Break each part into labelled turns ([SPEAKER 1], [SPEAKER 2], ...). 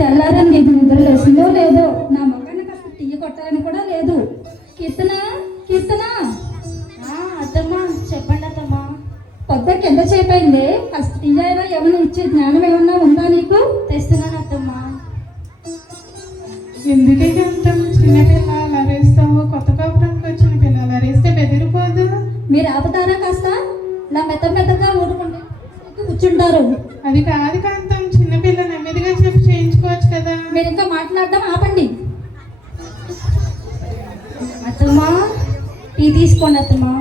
[SPEAKER 1] తెల్లారని నీకు నిద్ర లేసిందో లేదో నా మొక్కని కాస్త టీ కొట్టాలని కూడా లేదు. కీర్తన కీర్తన.
[SPEAKER 2] అత్తమ్మా చెప్పండి అత్తమ్మా.
[SPEAKER 1] పొద్దు కింద చేపోయింది కాస్త టీ అయినా ఏమైనా ఇచ్చే జ్ఞానం ఏమన్నా ఉందా నీకు?
[SPEAKER 2] తెస్తున్నాను అత్తమ్మా.
[SPEAKER 3] ఎందుకంటే అంత చిన్నపిల్ల అలా రేస్తావు కొత్త కాపురానికి వచ్చిన పిల్ల అలా రేస్తే బెదిరిపోదు.
[SPEAKER 1] మీరు ఆపుతారా కాస్త? ఇలా మెత్త మెత్తగా ఊరుకుంటే కూర్చుంటారు.
[SPEAKER 3] అది కాదు కాంతం చిన్నపిల్ల నెమ్మదిగా చెప్పి.
[SPEAKER 1] మీరు ఇంకా మాట్లాడదాం ఆపండి.
[SPEAKER 2] అత్తమ్మా టీ తీసుకోండి అత్తమ్మా.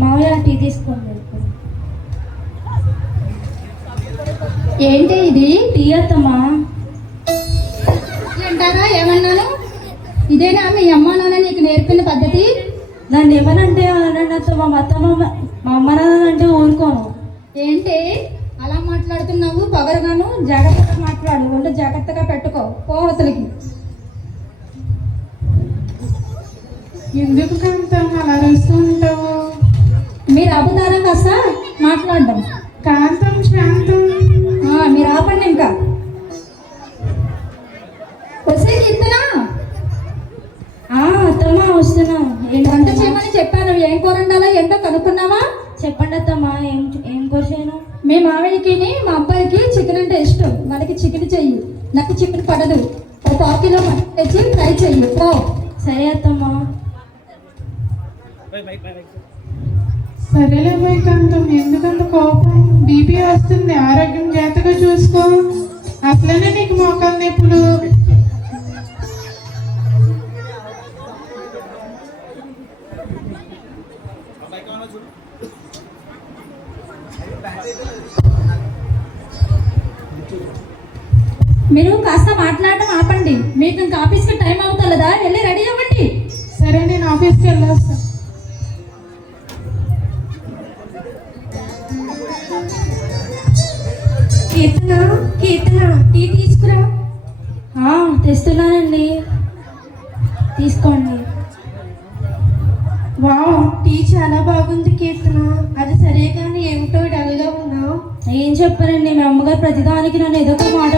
[SPEAKER 2] మావయ్య టీ తీసుకోండి
[SPEAKER 1] ఏంటి ఇది?
[SPEAKER 2] టీ అత్తమ్మా.
[SPEAKER 1] అంటారా? ఏమన్నాను? ఇదేనా మీ అమ్మ నాన్న నీకు నేర్పిన పద్ధతి?
[SPEAKER 2] నన్ను ఏమనంటే అనండి అత్తమ్మా మా అత్తమ్మ మా అమ్మ నాన్న అంటే ఊరుకోను.
[SPEAKER 1] ఏంటి? అలా మాట్లాడుతున్నావు పొగరగాను జాగ్రత్త మాట్లాడు ఒళ్ళు జాగ్రత్తగా పెట్టుకో. పోవతలకి
[SPEAKER 3] ఎందుకు కాంతం అలా రేస్తూ ఉంటావు
[SPEAKER 1] మీరు ఆపుతారా కాస్త? మాట్లాడడం.
[SPEAKER 3] కాంతం శాంతం.
[SPEAKER 1] ఆ, మీరు ఆపండి ఇంకా. వస్తే కీర్తన?
[SPEAKER 2] ఆ, అత్తమ్మా వస్తున్నా.
[SPEAKER 1] వంట చేయమని చెప్పాను. ఏం కూర వండాలో ఏంటో కనుక్కున్నావా?
[SPEAKER 2] చెప్పండి అత్తమ్మా ఏం కోసాను
[SPEAKER 1] మీ మామయ్యకి మా అబ్బాయికి చికెన్ అంటే ఇష్టం. మనకి చికెన్ చెయ్యి. నాకు చికెన్ పడదు. ఒక పావు కిలో మటన్ తెచ్చి ఫ్రై చెయ్యి. పో.
[SPEAKER 2] సరే అత్తమ్మా.
[SPEAKER 3] సరేలే పోయి కాంతం. ఎందుకంత కోపం? బీపీ వస్తుంది. ఆరోగ్యం జాగ్రత్తగా చూసుకో. అట్లనే నీకు మోకాలు నొప్పులు.
[SPEAKER 1] మీరు కాస్త మాట్లాడడం ఆపండి. మీకు ఇంకా ఆఫీస్కి టైం అవుతుందా వెళ్ళి రెడీ అవ్వండి.
[SPEAKER 3] సరే నేను ఆఫీస్కి వెళ్ళొస్తా.
[SPEAKER 2] కీర్తన కీర్తన టీ తీసుకురా. తెస్తున్నానండి. తీసుకోండి. వావ్ టీ చాలా బాగుంది కీర్తన. అది సరే కానీ ఏమిటో డల్గా ఉన్నావు. ఏం చెప్పారండి మీ అమ్మగారు ప్రతిదానికి నన్ను ఏదో ఒక మాట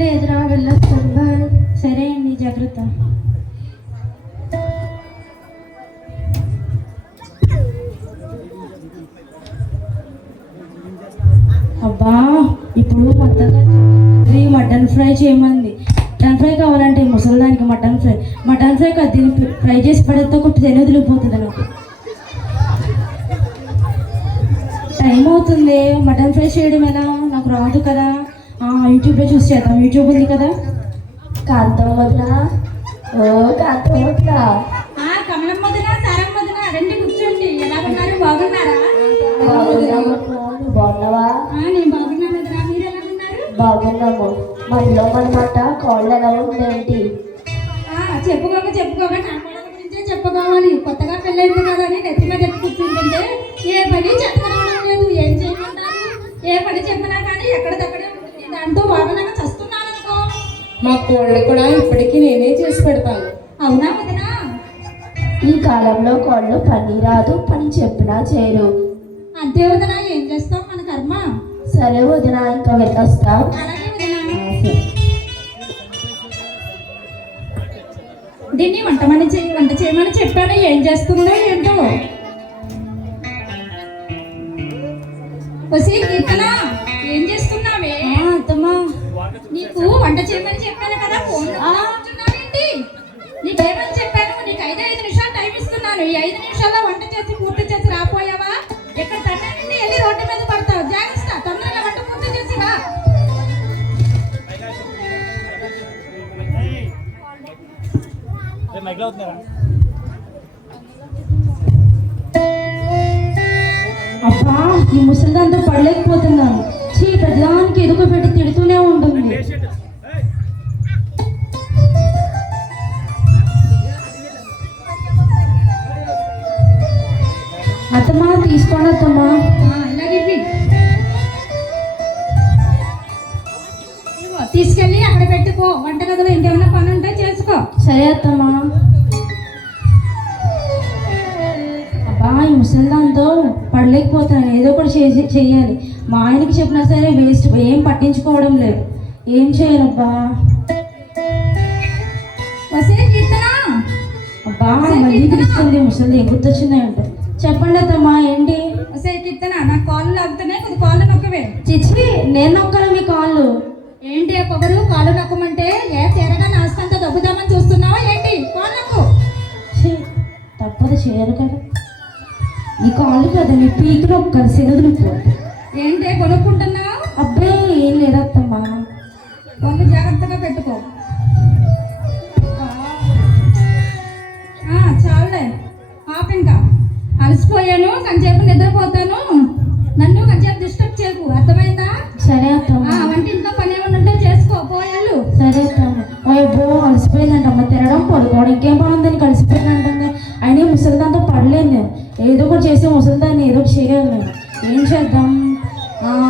[SPEAKER 2] లేదురా వెళ్ళొస్తాను బాయ్ సరే అండి జాగ్రత్త. అబ్బా ఇప్పుడు కొత్తగా మటన్ ఫ్రై చేయమంది. మటన్ ఫ్రై కావాలంటే ముసలిదానికి మటన్ ఫ్రై. మటన్ ఫ్రై కాదు దీన్ని ఫ్రై చేసి పడితే కొట్టి తెలి వదిలిపోతుంది నాకు. టైం అవుతుంది మటన్ ఫ్రై చేయడం ఎలా? నాకు రాదు కదా. యూట్యూబ్లో చూసి చేద్దాం యూట్యూబ్ ఉంది కదా? కాంతం వదిన. ఓ కాంతం వదిన.
[SPEAKER 1] ఆ కమలం మధున సారం మధున రండి కూర్చోండి. ఎలా ఉన్నారు? బాగున్నారా?
[SPEAKER 4] బాగున్నావా?
[SPEAKER 1] నేను బాగున్నాను వదిన. మీరు ఎలా ఉన్నారు?
[SPEAKER 4] బాగున్నాము. మనలో మనమాట కాళ్ళు ఎలా ఉండేంటి
[SPEAKER 1] ఆ, చెప్పుకోక చెప్పుకోక నా కోడల గురించే చెప్పుకోవాలి. కొత్తగా పెళ్ళైంది కదా అని నెత్తి మీద కూర్చుంటుంటే ఏ పని చెప్పడం లేదు. ఏం చేయమంటారు? ఏ పని చెప్పినా కానీ ఎక్కడిదక్కడే దాంతో వాగనగా చస్తున్నాను అనుకో
[SPEAKER 5] మా కోళ్ళు కూడా ఇప్పటికీ నేనే చేసి పెడతాను.
[SPEAKER 1] అవునా వదినా?
[SPEAKER 4] ఈ కాలంలో కోళ్ళు పని రాదు పని చెప్పినా చేయరు.
[SPEAKER 1] అంతే వదినా ఏం చేస్తాం మన కర్మ?
[SPEAKER 4] సరే వదిన ఇంకా వెళ్ళొస్తాం
[SPEAKER 1] అలాగే వదినా. దీన్ని వంటమని వంట చేయమని చెప్పాను. ఏం చేస్తుందో ఏంటో? కీర్తన ఏం చేస్తున్నావే? నీకు వంట చేయమని చెప్పాను కదా ఫోన్ కూర్చున్నావేంటి నీకేమని చెప్పాను? నీకు ఐదు ఐదు నిమిషాలు టైం ఇస్తున్నాను. ఈ ఐదు నిమిషాల్లో వంట చేసి పూర్తి చేసి రాపోయావా? ఇక్కడ తండ్రి నుండి వెళ్ళి రోడ్డు మీద పడతావు. జాగ్రత్త తొందరగా వంట పూర్తి చేసి రా.
[SPEAKER 2] అబ్బా ఈ ముసలిదాంతో పడలేకపోతున్నాను చీ ప్రతిదానికి ఎదుగు పెట్టి తిడుతూనే ఉంటుంది. అత్తమ్మ తీసుకోండి అత్తమ్మా.
[SPEAKER 1] తీసుకెళ్ళి అక్కడ పెట్టుకో. వంటగదిలో ఇంకేమైనా పని ఉంటే చేసుకో.
[SPEAKER 2] సరే అత్తమ్మా. అబ్బా ఈ ముసలిదాంతో పడలేకపోతున్నాను. ఏదో ఒకటి చేసి చెయ్యాలి. మా ఆయనకి చెప్పినా సరే వేస్ట్. ఏం పట్టించుకోవడం లేదు. ఏం
[SPEAKER 1] కీర్తన.
[SPEAKER 2] అబ్బా మళ్ళీ పిలుస్తుంది ముసలి గుర్తొచ్చింది అంటే చెప్పండి అత్తమ్మా ఏంటి?
[SPEAKER 1] వసే కీర్తన నా కాళ్ళు లాగుతున్నాయి కొద్ది కాళ్ళు నొక్కవే.
[SPEAKER 2] చిచ్చి నేను నొక్కను మీ కాళ్ళు.
[SPEAKER 1] ఏంటి పొగరు? కాళ్ళు నొక్కమంటే ఏ తీరగా నాస్తంతా దబ్బుదామని చూస్తున్నావా ఏంటి? కాళ్ళు నొక్కు.
[SPEAKER 2] తప్పదు చేయరు కదా. నీ కాళ్ళు కదా నీ పీకి నొక్కాలి సెలవులు
[SPEAKER 1] ఏంటి కొనుక్కుంటున్నావు?
[SPEAKER 2] అబ్బే ఏం లేదత్తమ్మా.
[SPEAKER 1] కొన్ని జాగ్రత్తగా పెట్టుకో. ఆ, చాలులే. ఆపు ఇంకా. అలసిపోయాను కంచేపు నిద్రపోతాను. నన్ను కంచేపు డిస్టర్బ్ చేయకు. అర్థమైందా?
[SPEAKER 2] సరే అత్తమ్మా.
[SPEAKER 1] వంటింట్లో పని ఏమైనా ఉంటే చేసుకో. పోయాళ్ళు
[SPEAKER 2] సరే అత్తమ్మ. అయ్యో అలసిపోయిందంటమ్మ. తినడం పడుకోవడం ఇంకేం బాగుందని కలిసిపోయిందంటుంది అయినా ముసలిదాంతో పడలేను నేను ఏదో ఒకటి చేసి ముసలిదాన్ని ఏదో ఒకటి చేయాలి ఏం చేద్దాం?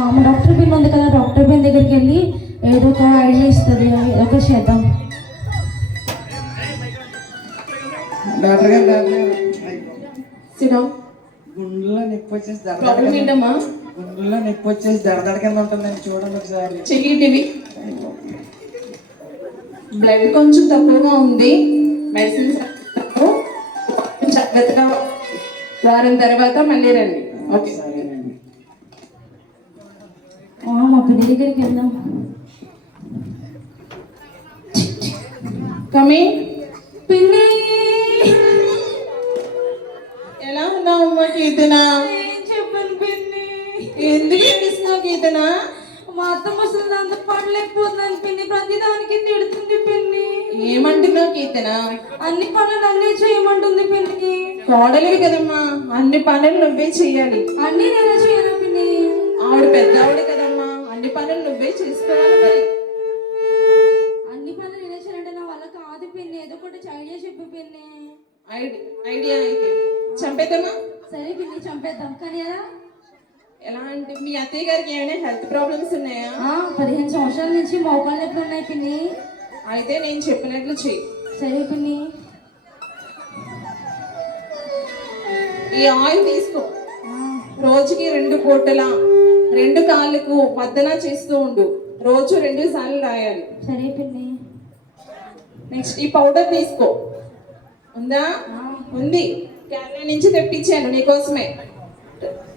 [SPEAKER 2] మా డాక్టర్ బిన్ ఉంది కదా డాక్టర్ బిన్ దగ్గరికి వెళ్ళి ఏదో ఒక ఐడియా ఇస్తుంది ఏదో ఒకటి చేద్దాం.
[SPEAKER 6] డాక్టర్ గారు
[SPEAKER 5] సినా
[SPEAKER 6] గుండెల్లో నొప్పి వచ్చేసి దడ
[SPEAKER 5] ప్రాబ్లం ఏంటమ్మా?
[SPEAKER 6] గుండెల్లో నొప్పి వచ్చేసి దడదడ కింద ఉంటుందండి చూడండి ఒకసారి.
[SPEAKER 5] చెయ్యి టీవీ బ్లడ్ కొంచెం తక్కువగా ఉంది. మెడిసిన్స్ జాగ్రత్తగా వారం తర్వాత మళ్ళీ రండి. ఓకే
[SPEAKER 2] ఆ, మా పిన్ని దగ్గరికి వెళ్దాం.
[SPEAKER 5] కమి
[SPEAKER 2] పిన్ని!
[SPEAKER 5] ఎలా ఉన్నావు అమ్మా కీర్తన?
[SPEAKER 2] చెప్పాను పిన్ని.
[SPEAKER 5] ఎందుకు ఏడుస్తున్నావు కీర్తన?
[SPEAKER 2] మా అత్త ముసలిదాంతో పడలేకపోతున్నాను పిన్ని. ప్రతిదానికి తిడుతుంది పిన్ని.
[SPEAKER 5] ఏమంటున్నావు కీర్తన?
[SPEAKER 2] అన్ని పనులు అన్నీ చేయమంటుంది పిన్నికి
[SPEAKER 5] కోడలివి కదమ్మా. అన్ని పనులు నువ్వే చెయ్యాలి
[SPEAKER 2] అన్నీ నేనే చేయను పిన్ని?
[SPEAKER 5] ఆవిడ పెద్ద ఆవిడ
[SPEAKER 2] ఐడియా
[SPEAKER 5] అయితే. చంపేద్దామా?
[SPEAKER 2] సరే పిన్ని చంపేద్దాం. కానీ ఎలా?
[SPEAKER 5] ఎలా అంటే మీ అత్తయ్య గారికి ఏమైనా హెల్త్ ప్రాబ్లమ్స్ ఉన్నాయా?
[SPEAKER 2] పదిహేను సంవత్సరాల నుంచి మోకాలు నొప్పులు ఉన్నాయి పిన్ని?
[SPEAKER 5] అయితే నేను చెప్పినట్లు చెయ్యి.
[SPEAKER 2] సరే పిన్ని.
[SPEAKER 5] ఈ ఆయిల్ తీసుకో. రోజుకి రెండు పూటల రెండు కాళ్ళకు వద్దన చేస్తూ ఉండు. రోజు రెండు సార్లు రాయాలి.
[SPEAKER 2] సరే పిన్ని.
[SPEAKER 5] నెక్స్ట్ ఈ పౌడర్ తీసుకో. ఉందా? ఉంది. కేరళ నుంచి తెప్పించాను నీకోసమే.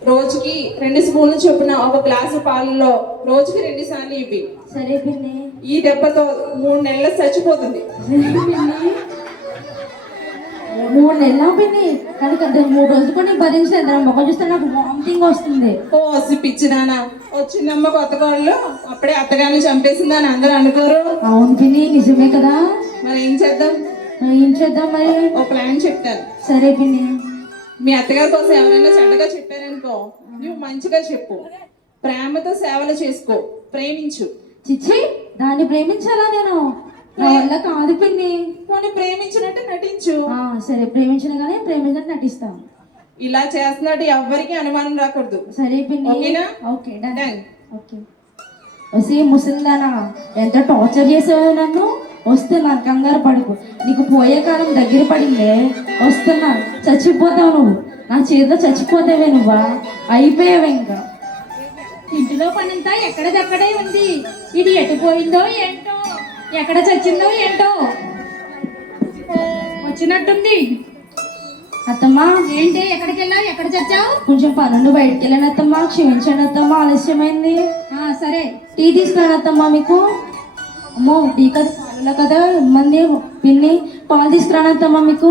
[SPEAKER 5] రోజుకి రెండు స్పూన్లు చొప్పున ఒక గ్లాసు పాలలో రోజుకి రెండు సార్లు ఇవి
[SPEAKER 2] సరే పిన్ని.
[SPEAKER 5] ఈ దెబ్బతో మూడు నెలలు చచ్చిపోతుంది.
[SPEAKER 2] మూడు నెలల పిన్ని? కానీ కదా మూడు రోజులు కూడా భరించలేదు మొక్క చూస్తే నాకు వామిటింగ్ వస్తుంది.
[SPEAKER 5] ఓ అసి పిచ్చిదానా వచ్చిందమ్మ కొత్త కోళ్ళు. అప్పుడే అత్తగారిని చంపేసిందని అందరూ అనుకోరు.
[SPEAKER 2] అవును పిన్ని నిజమే కదా.
[SPEAKER 5] మరి ఏం చేద్దాం?
[SPEAKER 2] ఏం చేద్దాం మరి?
[SPEAKER 5] ఓ ప్లాన్ చెప్తాను
[SPEAKER 2] సరే పిన్ని.
[SPEAKER 5] మీ అత్తగారి కోసం ఎవరైనా చెడ్డగా చెప్పారనుకో నువ్వు మంచిగా చెప్పు. ప్రేమతో సేవలు చేసుకో. ప్రేమించు.
[SPEAKER 2] చిచ్చి దాన్ని ప్రేమించాలా నేను? నా వల్ల కాదు పిన్ని.
[SPEAKER 5] కొన్ని ప్రేమించినట్టు నటించు.
[SPEAKER 2] ఆ, సరే ప్రేమించిన కానీ ప్రేమించినట్టు నటిస్తాం.
[SPEAKER 5] ఇలా చేస్తున్నట్టు ఎవ్వరికి అనుమానం రాకూడదు.
[SPEAKER 2] సరే పిన్ని.
[SPEAKER 5] ఓకేనా?
[SPEAKER 2] Okay done.
[SPEAKER 5] Done.
[SPEAKER 2] ఓకే. వసి ముసలిదానా ఎంత టార్చర్ చేసావు నన్ను? వస్తున్నా కంగారు పడుకు. నీకు పోయే కాలం దగ్గర పడిందే. వస్తున్నా. చచ్చిపోతావు నువ్వు. నా చేతిలో చచ్చిపోతావే నువ్వా? అయిపోయావు ఇంకా.
[SPEAKER 1] ఇంటిలో పనంతా ఎక్కడదక్కడే ఉంది. ఇది ఎటు పోయిందో ఏంటో? ఎక్కడ చచ్చిందో ఏంటో? వచ్చినట్టుంది.
[SPEAKER 2] అత్తమ్మా.
[SPEAKER 1] ఏంటి? ఎక్కడికి వెళ్ళావు? ఎక్కడ చచ్చావు?
[SPEAKER 2] కొంచెం పనుండి బయటికి వెళ్ళాను అత్తమ్మా. క్షమించండి అత్తమ్మా. ఆలస్యమైంది.
[SPEAKER 1] ఆ, సరే.
[SPEAKER 2] టీ తీసుకురాను అత్తమ్మా మీకు. అమ్మో టీ కదా. పాలలో కదా మంది పిన్ని పాలు తీసుకురానత్తమ్మా మీకు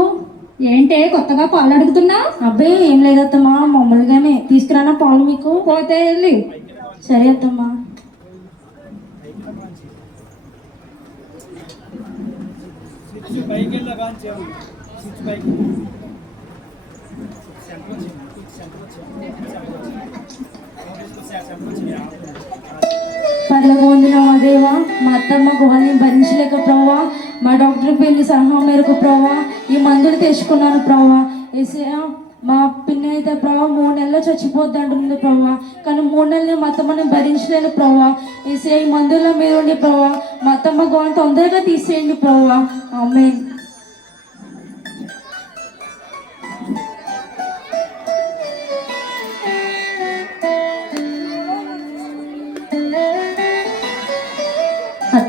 [SPEAKER 1] ఏంటే కొత్తగా పాలు అడుగుతున్నా
[SPEAKER 2] అబ్బే ఏం లేదత్తమ్మా మామూలుగానే తీసుకురానా పాలు మీకు
[SPEAKER 1] పోతే వెళ్ళి
[SPEAKER 2] సరే అత్తమ్మా పర్లకు వందినమా దేవా మా అత్తమ్మ గుహల్ని భరించలేక ప్రవ్వా మా డాక్టర్ పెళ్ళి సలహా మేరకు ప్రవ్వా ఈ మందులు తెచ్చుకున్నాను ప్రవ్వా. ఏసయ్యా మా పిన్ని అయితే ప్రభావ మూడు నెలలు చచ్చిపోద్ది అంటుంది ప్రభావ కానీ మూడు నెలలు మా అత్తమ్మని భరించలేను ప్రభావ ఈ మందుల మీద ఉండి ప్రభావ మా అత్తమ్మ గోన్ తొందరగా తీసేయండి ప్రభావ ఆమె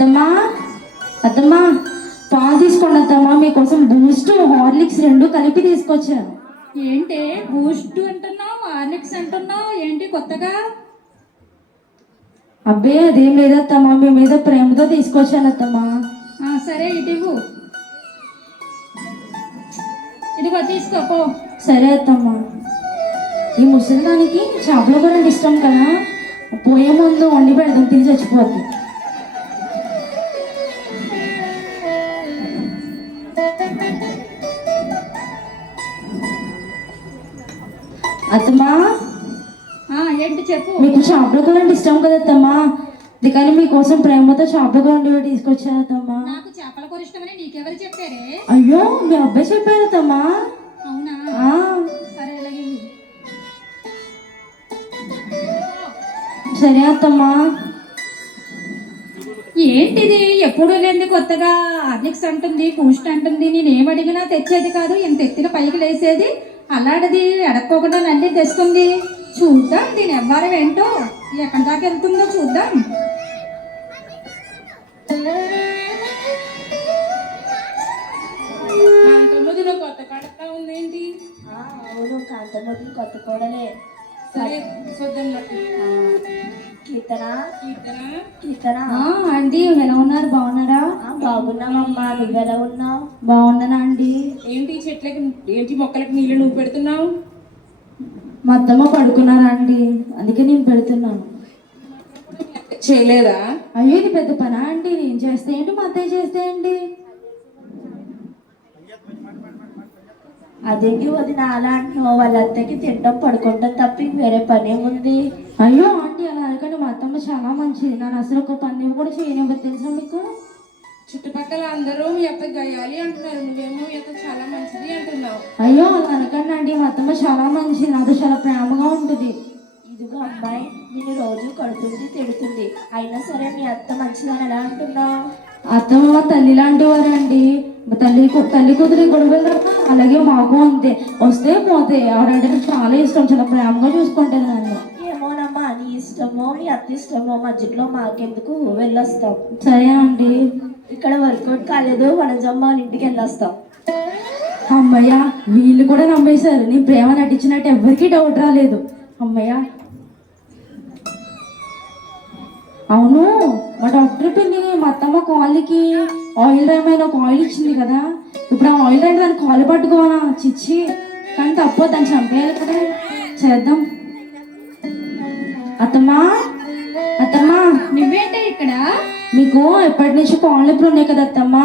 [SPEAKER 2] అత్తమ్మా అత్తమ్మా పాలు తీసుకోండి అత్తమ్మా మీకోసం బూస్ట్ హార్లిక్స్ రెండు కలిపి తీసుకొచ్చాను.
[SPEAKER 1] ఏంటి? బూస్ట్ అంటున్నావు హార్లిక్స్ అంటున్నావు ఏంటి కొత్తగా?
[SPEAKER 2] అబ్బే అదేం లేదత్తమ్మా మీ మీద ప్రేమతో తీసుకొచ్చాను అత్తమ్మా.
[SPEAKER 1] సరే ఇటు. ఇదిగో తీసుకో పో.
[SPEAKER 2] సరే అత్తమ్మా. ఈ ముసలిదానికి చేపల కూర అంటే ఇష్టం కదా? పోయే ముందు వండి పెడదాం తిని చచ్చిపోద్ది అత్తమ్మా?
[SPEAKER 1] ఏంటి చెప్పు?
[SPEAKER 2] మీకు కూర అంటే ఇష్టం కదా అత్తమ్మా? అందుకని మీకోసం ప్రేమతో చేపల కూర వండి తీసుకొచ్చాను అత్తమ్మా.
[SPEAKER 1] నాకు చేపల కూర ఇష్టమని నీకెవరు చెప్పారే?
[SPEAKER 2] అయ్యో మీ అబ్బాయి చెప్పారు అత్తమ్మా.
[SPEAKER 1] అవునా? సరే అలాగే.
[SPEAKER 2] సరే అత్తమ్మా.
[SPEAKER 1] ఏంటిది? ఎప్పుడు లేనిది కొత్తగా హార్లిక్స్ అంటుంది బూస్ట్ అంటుంది నేను అడిగినా తెచ్చేది కాదు ఇంత ఎత్తిన పైకి లేసేది. అలాంటిది అడక్కోకుండా నంది తెస్తుంది. చూద్దాం దీని వ్యవహారం ఏంటో. ఎక్కడి దాకా వెళ్తుందో చూద్దాం.
[SPEAKER 5] అంతమందిలో కొత్త
[SPEAKER 4] కోడలే. కీర్తన?
[SPEAKER 5] కీర్తన?
[SPEAKER 2] ఆంటీ ఎలా ఉన్నారు? బాగున్నారా?
[SPEAKER 4] ఆ, బాగున్నావమ్మా. నువ్వెలా ఉన్నావు?
[SPEAKER 2] బాగున్నానా అండి
[SPEAKER 5] ఏంటి చెట్లకి ఏంటి మొక్కలకి నీళ్ళు నువ్వు పెడుతున్నావు?
[SPEAKER 2] మా అత్తమ్మ పడుకున్నారా అండి అందుకే నేను పెడుతున్నాను.
[SPEAKER 5] చేయలేదా?
[SPEAKER 2] అయ్యో ఇది పెద్ద పనా అండి నేను చేస్తే ఏంటి? మా అత్తయ్య చేస్తే ఏంటి?
[SPEAKER 4] అదేంటి వదిన అలా అంటున్నావు? వాళ్ళ అత్తకి తింటాం పడుకుంటాం తప్ప ఇంక వేరే పని ఏముంది
[SPEAKER 2] అయ్యో ఆంటీ అలా అనకండి. మా అత్తమ్మ చాలా మంచిది. నన్ను అసలు ఒక పని కూడా చేయనివ్వదు. తెలుసా మీకు?
[SPEAKER 5] చుట్టుపక్కల అందరూ మీ అత్త గయాలి అంటున్నారు. నువ్వేమో మీ అత్త చాలా మంచిది అంటున్నావు.
[SPEAKER 2] అయ్యో అలా అనకండి అండి మా అత్తమ్మ చాలా మంచిది. నాతో చాలా ప్రేమగా ఉంటుంది.
[SPEAKER 4] ఇదిగో అమ్మాయి నేను రోజు కడుతుంది తిడుతుంది. అయినా సరే మీ అత్త మంచిదని ఎలా అంటున్నావు?
[SPEAKER 2] అత్తమ్మ మా తల్లి లాంటి వారండి. మా తల్లి కూ- తల్లి కూతురి గొడవలు అలాగే మాకు అంతే వస్తే పోతే. ఎవరంటే చాలా ఇష్టం. చాలా ప్రేమగా చూసుకుంటాను నన్ను
[SPEAKER 4] ఏమోనమ్మా నీ ఇష్టమో మీ అత్త ఇష్టమో మధ్యలో మాకెందుకు? వెళ్ళొస్తాం.
[SPEAKER 2] సరే అండి.
[SPEAKER 4] ఇక్కడ వర్కౌట్ కాలేదు. వనజమ్మ వాళ్ళ ఇంటికి వెళ్ళొస్తాం.
[SPEAKER 2] అమ్మయ్య వీళ్ళు కూడా నమ్మేశారు. నీ ప్రేమ నటించినట్టు ఎవరికీ డౌట్ రాలేదు. అమ్మయ్య. అవును మా డాక్టర్ పిన్ని మా అత్తమ్మ కాళ్ళకి ఆయిల్ రైమైన ఒక ఆయిల్ ఇచ్చింది కదా. ఇప్పుడు ఆ ఆయిల్ రైన్ దాన్ని కాలు పట్టుకోవాలా? చిచ్చి. కానీ తప్ప దాన్ని చంపేయాలి కదా. చేద్దాం. అత్తమ్మా అత్తమ్మా.
[SPEAKER 1] నువ్వేంటి ఇక్కడ?
[SPEAKER 2] మీకు ఎప్పటి నుంచి కాళ్ళు నొప్పులు ఉన్నాయి కదా అత్తమ్మా?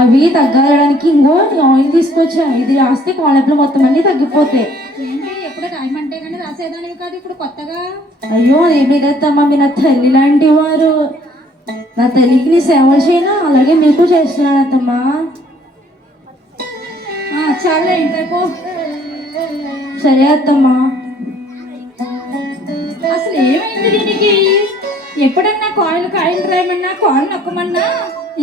[SPEAKER 2] అవి తగ్గడానికి ఇంకో ఆయిల్ తీసుకొచ్చా? ఇది రాస్తే కాళ్ళ నొప్పులు మొత్తం అన్ని తగ్గిపోతాయి.
[SPEAKER 1] ఎప్పుడు రాయమంటే కానీ రాసేదానివి కాదు ఇప్పుడు కొత్తగా?
[SPEAKER 2] అయ్యో అదేమి లేదత్తమ్మా మీ నా తల్లి లాంటి వారు. నా తల్లికి నీ సేవలు చేయనా అలాగే మీకు చేస్తున్నాను అత్తమ్మా.
[SPEAKER 1] చాలే ఇంకా పో
[SPEAKER 2] సరే అత్తమ్మా.
[SPEAKER 1] అసలు ఏమైంది దీనికి? ఎప్పుడన్నా కాయలు కాయలు రాయమన్నా కాయలు నొక్కమన్నా?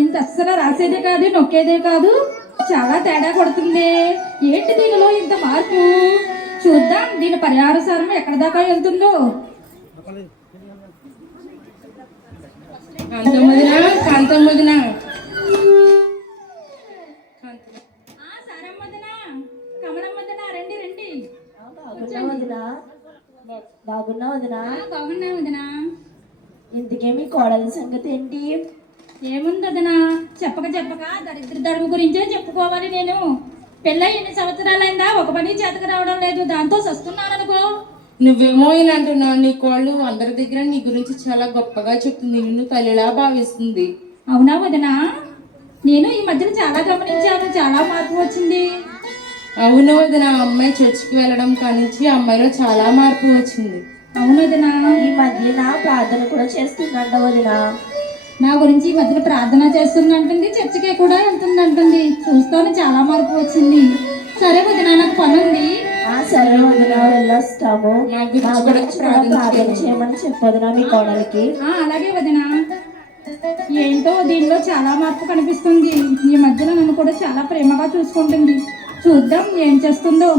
[SPEAKER 1] ఇంత అస్సలు రాసేదే కాదు నొక్కేదే కాదు. చాలా తేడా కొడుతుంది. ఏంటి దీనిలో ఇంత మార్పు? చూద్దాం దీని పరిహారసారం ఎక్కడ దాకా వెళ్తుందో.
[SPEAKER 5] కాంతమ్మదినా కాంతమ్మదినా
[SPEAKER 4] బాగున్నా వదినా. ఇంతకే మీ కోడల సంగతి ఏంటి?
[SPEAKER 1] ఏముందదనా చెప్పక చెప్పక దరిద్ర ధర్మ గురించే చెప్పుకోవాలి నేను. పెళ్ళై ఎన్ని సంవత్సరాలైందా? ఒక పని చేతకు రావడం లేదు. దాంతో సస్తున్నాను అనుకో
[SPEAKER 5] నువ్వేమో ఇలా అంటున్నావు. నీ కోళ్ళు అందరి దగ్గర నీ గురించి చాలా గొప్పగా చెప్తుంది. నిన్ను తల్లిలా భావిస్తుంది.
[SPEAKER 1] అవునా వదినా? నేను ఈ మధ్యన చాలా గమనించాను. చాలా మార్పు వచ్చింది.
[SPEAKER 5] అవును వదిన అమ్మాయి చర్చికి వెళ్ళడం కానించి ఆ అమ్మాయిలో చాలా మార్పు వచ్చింది.
[SPEAKER 1] అవును వదినా
[SPEAKER 4] ఈ మధ్యన ప్రార్థన కూడా చేస్తుందంట వదినా.
[SPEAKER 1] నా గురించి ఈ మధ్యన ప్రార్థన చేస్తుందంటుంది చర్చికే కూడా వెళ్తుందంటుంది. చూస్తాను చాలా మార్పు వచ్చింది. సరే వదినా నాకు పని ఉంది
[SPEAKER 4] సరే వదిన వెళ్ళొస్తాము.
[SPEAKER 5] ప్రార్థన
[SPEAKER 4] చేయమని చెప్పొదినా మీ కోడలికి.
[SPEAKER 1] అలాగే వదిన. ఏంటో దీనిలో చాలా మార్పు కనిపిస్తుంది. ఈ మధ్యన నన్ను కూడా చాలా ప్రేమగా చూసుకుంటుంది. చూద్దాం ఏం చేస్తుందో.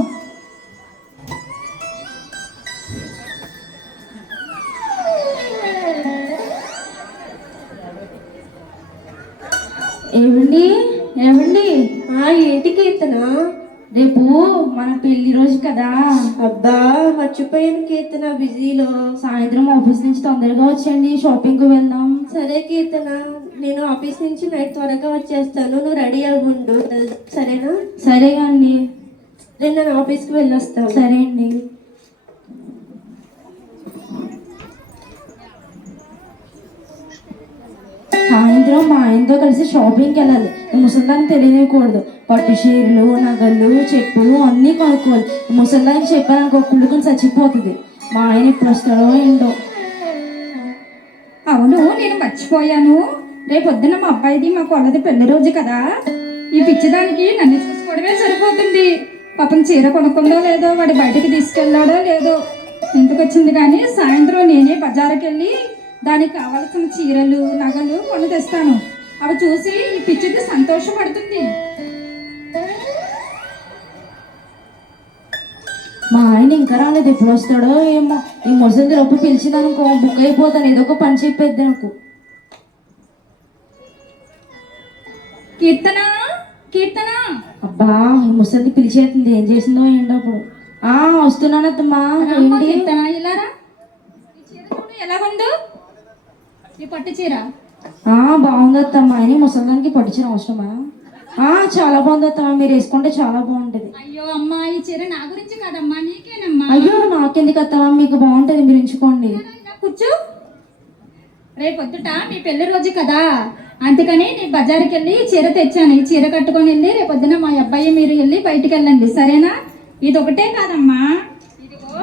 [SPEAKER 2] ఏమండి ఏమండి
[SPEAKER 4] ఆ ఏటికి ఇతనా?
[SPEAKER 2] రేపు మన పెళ్ళి రోజు కదా.
[SPEAKER 4] అబ్బా మర్చిపోయాను కీర్తన బిజీలో.
[SPEAKER 2] సాయంత్రం ఆఫీస్ నుంచి తొందరగా వచ్చేయండి షాపింగ్కు వెళ్దాం.
[SPEAKER 4] సరే కీర్తన నేను ఆఫీస్ నుంచి నైట్ త్వరగా వచ్చేస్తాను నువ్వు రెడీ అవ్వండు. సరేనా?
[SPEAKER 2] సరే అండి.
[SPEAKER 4] నేను నేను ఆఫీస్కి వెళ్ళొస్తాను.
[SPEAKER 2] సరే అండి. సాయంత్రం మా ఆయనతో కలిసి షాపింగ్కి వెళ్ళాలి. ఈ తెలియకూడదు పట్టు చీరలు నగలు చెప్పులు అన్నీ కొనుక్కోవాలి. ఈ చెప్పాలనుకో చెప్పాను కుళ్ళుకొని చచ్చిపోతుంది. మా ఆయన ఎప్పుడు వస్తాడో ఏంటో.
[SPEAKER 1] అవును నేను మర్చిపోయాను. రేపు పొద్దున్న మా అబ్బాయిది మా కొలది పెళ్ళి రోజు కదా. ఈ పిచ్చిదానికి నన్ను చూసుకోవడమే సరిపోతుంది. పాపం చీర కొనుక్కుందో లేదో వాడి బయటికి తీసుకెళ్ళాడో లేదో. ఇంటికి వచ్చింది కానీ సాయంత్రం నేనే బజారుకెళ్ళి దానికి కావలసిన చీరలు నగలు కొని తెస్తాను. అవి చూసి ఈ పిచ్చిది సంతోషపడుతుంది.
[SPEAKER 2] మా ఆయన ఇంకా రాలేదు. ఎప్పుడు వస్తాడో ఏమో. ఈ ముసలి రొప్పు పిలిచిందనుకో బుక్ అయిపోతాను. ఏదో ఒక పని చెప్పేద్ది నాకు.
[SPEAKER 1] కీర్తన? కీర్తన?
[SPEAKER 2] అబ్బా ఈ ముసలిని పిలిచేస్తుంది. ఏం చేసిందో ఏంటో అప్పుడు. ఆ వస్తున్నాను అత్తమ్మా
[SPEAKER 1] రామ్మా
[SPEAKER 2] ఏంటి?
[SPEAKER 1] కీర్తన ఇలా రా. ఎలా ఉందో. ఈ పట్టు చీర?
[SPEAKER 2] బాగుంది అత్తమ్మా. అని ముసలిదానికి పట్టించిన అవసరమా? ఆ చాలా బాగుంది అత్తమ్మా. మీరు వేసుకుంటే చాలా బాగుంటది.
[SPEAKER 1] అయ్యో అమ్మా ఈ చీర నా గురించి కాదమ్మా నీకేనమ్మా?
[SPEAKER 2] అయ్యో నాకెందుకు అత్తమ్మా? మీకు బాగుంటది మీరు ఎంచుకోండి
[SPEAKER 1] కూర్చో. రేపొద్దుట మీ పెళ్ళి రోజు కదా. అందుకని నేను బజార్కి వెళ్ళి చీర తెచ్చాను. ఈ చీర కట్టుకొని వెళ్ళి రేపొద్దున మా అబ్బాయి మీరు వెళ్ళి బయటికి వెళ్ళండి. సరేనా? ఇది ఒకటే కాదమ్మా. ఇదిగో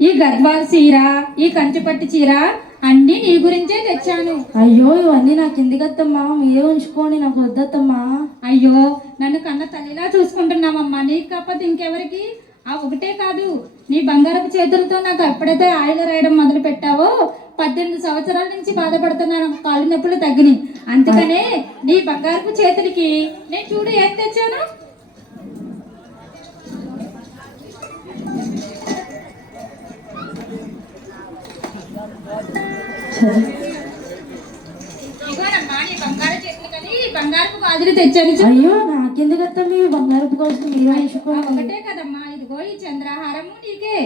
[SPEAKER 1] ఈ గద్వాల్ చీర ఈ కంచిపట్టు చీర అన్నీ నీ గురించే తెచ్చాను.
[SPEAKER 2] అయ్యో ఇవన్నీ నాకు ఎందుకు అత్తమ్మా? మీరే ఉంచుకోండి నాకు వద్దత్తమ్మా
[SPEAKER 1] అయ్యో నన్ను కన్న తల్లిలా చూసుకుంటున్నావమ్మా. నీకు కాకపోతే ఇంకెవరికి? ఆ ఒకటే కాదు నీ బంగారపు చేతులతో నాకు ఎప్పుడైతే ఆయిల్ రాయడం మొదలు పెట్టావో పద్దెనిమిది సంవత్సరాల నుంచి బాధపడుతున్నాను. కాళ్ళు నొప్పులు తగ్గినాయి. అందుకనే నీ బంగారపు చేతులకి నేను చూడు ఏం తెచ్చాను. ఇదిగోనమ్మా నీ
[SPEAKER 2] అయ్యో నాకెందుకు అత్తమ్మ ఇవి బంగారపు కోసం మీరే
[SPEAKER 1] ఒకటే కదమ్మా. ఇదిగో ఈ చంద్రహారము నీకే.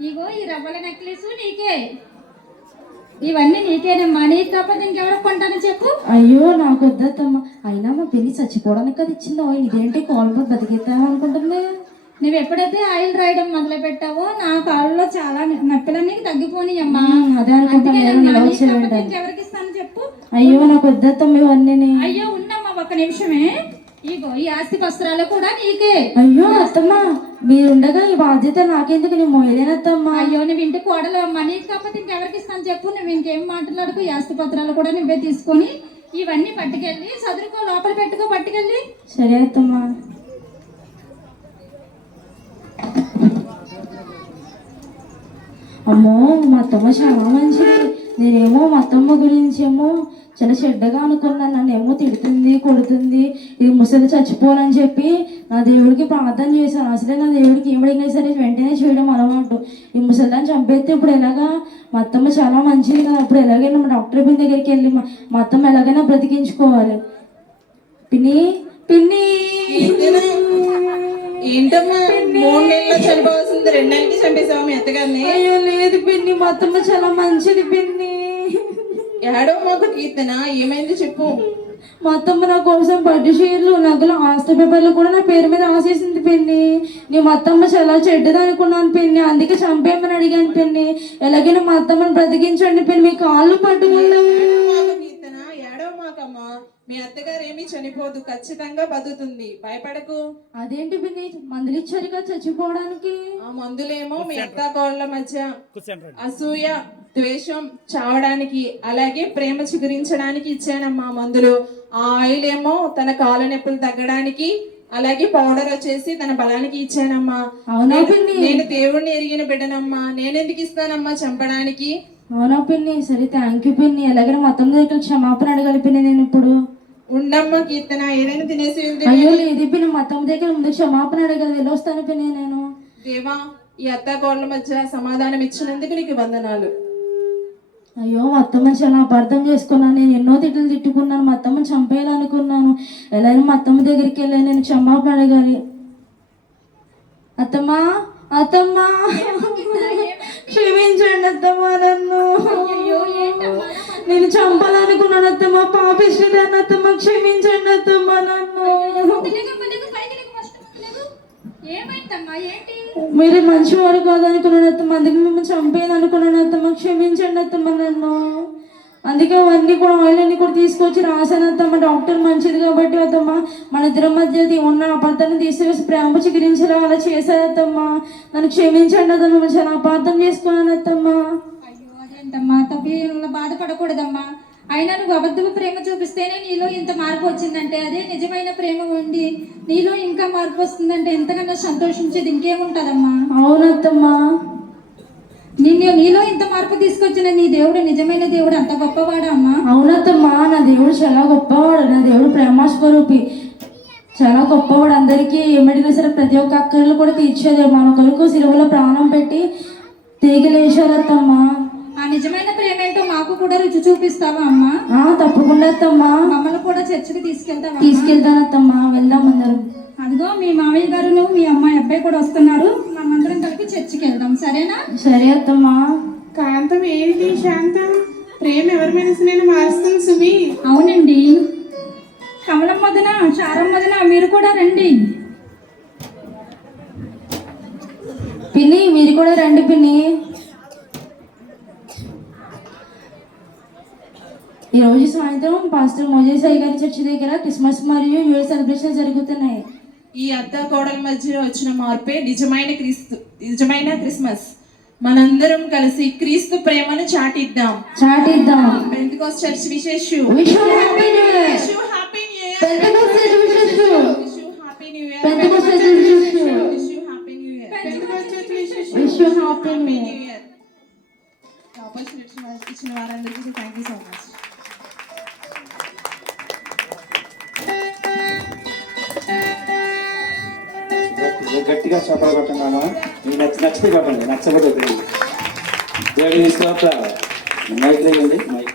[SPEAKER 1] ఇగో ఈ రవ్వల నెక్లెస్ నీకే. ఇవన్నీ నీకేనమ్మా. నీకు కాకపోతే ఇంకెవరికి కొంటాను చెప్పు?
[SPEAKER 2] అయ్యో నాకు వద్దత్తమ్మ అయినా మా పెళ్ళి చచ్చిపోవడానికి కదా ఇచ్చిందో. ఇదేంటి కాలు బతికేద్దాం అనుకుంటుంది
[SPEAKER 1] నువ్వు ఎప్పుడైతే ఆయిల్ రాయడం మొదలు పెట్టావో నా కాళ్ళలో చాలా నొప్పులన్నీ ఇంకెవరికి ఇస్తాను చెప్పు.
[SPEAKER 2] అయ్యో నాకు ఇవన్నీ
[SPEAKER 1] అయ్యో ఉన్నమ్మా ఒక్క నిమిషమే. ఇగో ఈ ఆస్తి వస్త్రాలు కూడా నీకే.
[SPEAKER 2] అయ్యో అత్తమ్మ మీరుండగా ఈ బాధ్యత నాకెందుకు? నేను మోయలేనత్తమ్మా
[SPEAKER 1] అయ్యో నువ్వు ఇంటి కోడలు అమ్మా. నీకు కాకపోతే ఇంకెవరికి ఇస్తాను చెప్పు. నువ్వు ఇంకేం మాట్లాడుకో. ఈ ఆస్తి పత్రాలు కూడా నువ్వే తీసుకొని ఇవన్నీ పట్టుకెళ్ళి చదువుకో లోపల పెట్టుకో పట్టుకెళ్ళి.
[SPEAKER 2] సరే అత్తమ్మా. అమ్మో మా అత్తమ్మ చాలా మంచిది నేనేమో మా అత్తమ్మ గురించి ఏమో చాలా చెడ్డగా అనుకున్నాను నన్ను ఏమో తిడుతుంది కొడుతుంది. ఇది ముసలి చచ్చిపోనని చెప్పి నా దేవుడికి ప్రార్థన చేశాను. అసలే నా దేవుడికి ఏమడిగినా సరే వెంటనే చేయడం అలవాటు. ఈ ముసలిదాన్ని చంపేస్తే ఇప్పుడు ఎలాగా? మా అత్తమ్మ చాలా మంచిది కదా. అప్పుడు ఎలాగైనా మా డాక్టర్ పిన్ దగ్గరికి వెళ్ళి మా మా అత్తమ్మ ఎలాగైనా బ్రతికించుకోవాలి. పిన్ని. పిన్ని.
[SPEAKER 5] ఏంటమ్మా మూడు నెలల్లో చనిపోవాల్సింది రెండు నెలలకి చంపేసావా మీ అత్తగారిని?
[SPEAKER 2] అయ్యో లేదు పిన్ని మా అత్తమ్మ చాలా మంచిది పిన్ని.
[SPEAKER 5] ఏడో మాకు కీర్తన ఏమైంది చెప్పు.
[SPEAKER 2] మా అత్తమ్మ నా కోసం పట్టు చీరలు నగలు ఆస్తి పేపర్లు కూడా నా పేరు మీద రాసేసింది పిన్ని. నీ మా అత్తమ్మ చాలా చెడ్డది అనుకున్నాను పిన్ని. అందుకే చంపేయమని అడిగాను పిన్ని. ఎలాగైనా మా అత్తమ్మని బ్రతికించండి పిన్ని. మీ కాళ్ళు
[SPEAKER 5] మాకు కీర్తన ఏడో మాకమ్మా. మీ అత్తగారు ఏమీ చనిపోదు ఖచ్చితంగా బతుకుతుంది. భయపడకు.
[SPEAKER 2] అదేంటి పిన్ని? మందులు ఇచ్చారు కదా చచ్చిపోవడానికి?
[SPEAKER 5] ఆ మందులేమో మీ అత్త కోళ్ళ మధ్య అసూయ ద్వేషం చావడానికి అలాగే ప్రేమ చిగురించడానికి ఇచ్చానమ్మా మందులు. ఆ ఆయిల్ ఏమో తన కాళ్ళ నొప్పులు తగ్గడానికి అలాగే పౌడర్ వచ్చేసి తన బలానికి ఇచ్చానమ్మా.
[SPEAKER 2] అవునా
[SPEAKER 5] నేను-
[SPEAKER 2] పిన్ని?
[SPEAKER 5] నేను దేవుణ్ణి ఎరిగిన బిడ్డనమ్మా. నేనెందుకు ఇస్తానమ్మా చంపడానికి?
[SPEAKER 2] అవునా పిన్ని? సరే థ్యాంక్ యూ పిన్ని. ఎలాగైనా మొత్తం దగ్గర క్షమాపణ అడగాలి పిన్ని నేను ఇప్పుడు.
[SPEAKER 5] ఉండమ్మా కీర్తన ఏదైనా తినేసి
[SPEAKER 2] అయ్యో లేదు పిన్ని మొత్తం దగ్గర ముందు క్షమాపణ అడగాలి. వెళ్ళొస్తాను పిన్ని నేను.
[SPEAKER 5] దేవా ఈ అత్త కోళ్ళ మధ్య సమాధానం ఇచ్చినందుకు నీకు వందనాలు.
[SPEAKER 2] అయ్యో మా అత్తమ్మని చాలా అపార్థం చేసుకున్నాను. నేను ఎన్నో తిట్లు తిట్టుకున్నాను. మా అత్తమ్మని చంపేయాలనుకున్నాను. ఎలాగైనా మా అత్తమ్మ దగ్గరికి వెళ్ళి నేను క్షమాపణ అడగాలి. అత్తమ్మా అత్తమ్మా. క్షమించండి అత్తమ్మా నన్ను. నేను చంపాలనుకున్నాను అత్తమ్మ పాపిష్టాను అత్తమ్మ క్షమించండి అత్తమ్మ నన్ను.
[SPEAKER 1] తెలియక మంచి పైకి
[SPEAKER 2] కాదనుకున్నాను అత్తమ్మ అందుకే మిమ్మల్ని చంపేది అనుకున్నాను అత్తమ్మ క్షమించండి అత్తమ్మ నన్ను. అందుకే అవన్నీ కూడా ఆయిల్ అన్ని కూడా తీసుకొచ్చి రాసానత్తమ్మ డాక్టర్ మంచిది కాబట్టి అత్తమ్మ మన ఇద్దరి మధ్య ఉన్న అపార్థాన్ని తీసివేసి ప్రేమ చికిరించేలా అలా చేశారత్తమ్మ. నన్ను క్షమించండి అత్తమ్మ చాలా అపార్థం చేసుకున్నాను అత్తమ్మ
[SPEAKER 1] అదేంటమ్మా తప్పి బాధపడకూడదమ్మా. అయినా నువ్వు అబద్ధపు ప్రేమ చూపిస్తేనే నీలో ఇంత మార్పు వచ్చిందంటే అదే నిజమైన ప్రేమ ఉండి నీలో ఇంకా మార్పు వస్తుందంటే ఎంతకన్నా సంతోషించేది ఇంకేముంటదమ్మా?
[SPEAKER 2] అవునత్తమ్మ.
[SPEAKER 1] నిన్ను నీలో ఇంత మార్పు తీసుకొచ్చిన నీ దేవుడు నిజమైన దేవుడు అంత గొప్పవాడా అమ్మా?
[SPEAKER 2] అవునత్తమ్మ నా దేవుడు చాలా గొప్పవాడు. నా దేవుడు ప్రేమాస్వరూపి. చాలా గొప్పవాడు. అందరికీ ఏమడిగినా సరే ప్రతి ఒక్క అక్కర్లు కూడా తీర్చేది మన కొరకు సిలువలో ప్రాణం పెట్టి తీగలేశారత్తమ్మ.
[SPEAKER 1] నిజమైన ప్రేమ ఏంటో మాకు కూడా రుచి చూపిస్తావా అమ్మా?
[SPEAKER 2] ఆ తప్పకుండా అత్తమ్మా.
[SPEAKER 1] మమ్మల్ని కూడా చర్చికి తీసుకెళ్తావా
[SPEAKER 2] తీసుకెళ్తానత్తమ్మా వెళ్దాం అందరం.
[SPEAKER 1] అదిగో మీ మామయ్య గారును మీ అమ్మాయి అబ్బాయి కూడా వస్తున్నారు. మనమందరం కలిపి చర్చికి వెళ్దాం సరేనా?
[SPEAKER 2] సరే అత్తమ్మా.
[SPEAKER 3] కాంతం ఏంటి శాంతం? ప్రేమ ఎవరి మనసునైనా మారుస్తుంది సుమి
[SPEAKER 1] అవునండి. కమలం మదన చారం మదన మీరు కూడా రండి.
[SPEAKER 2] పిన్ని మీరు కూడా రండి పిన్ని. ఈ రోజు సాయంత్రం పాస్టర్ మోజేసాయి గారి చర్చి దగ్గర క్రిస్మస్ మరియు న్యూ ఇయర్ సెలబ్రేషన్ జరుగుతున్నాయి.
[SPEAKER 5] ఈ అత్త కోడల మధ్య వచ్చిన మార్పే నిజమైన క్రీస్తు నిజమైన క్రిస్మస్. మనందరం కలిసి క్రీస్తు ప్రేమను చాటిద్దాం.
[SPEAKER 2] చాటిద్దాం.
[SPEAKER 5] పెంతికోస్ చర్చ్ విశేషు.
[SPEAKER 2] Wish you happy new year.
[SPEAKER 5] Happy
[SPEAKER 6] గట్టిగా చేపలు కొట్టండి మీకు నచ్చి నచ్చితే కొట్టండి నచ్చకపోతే దేవుడి స్తోత్రాలు. మైక్ లేదండి మైక్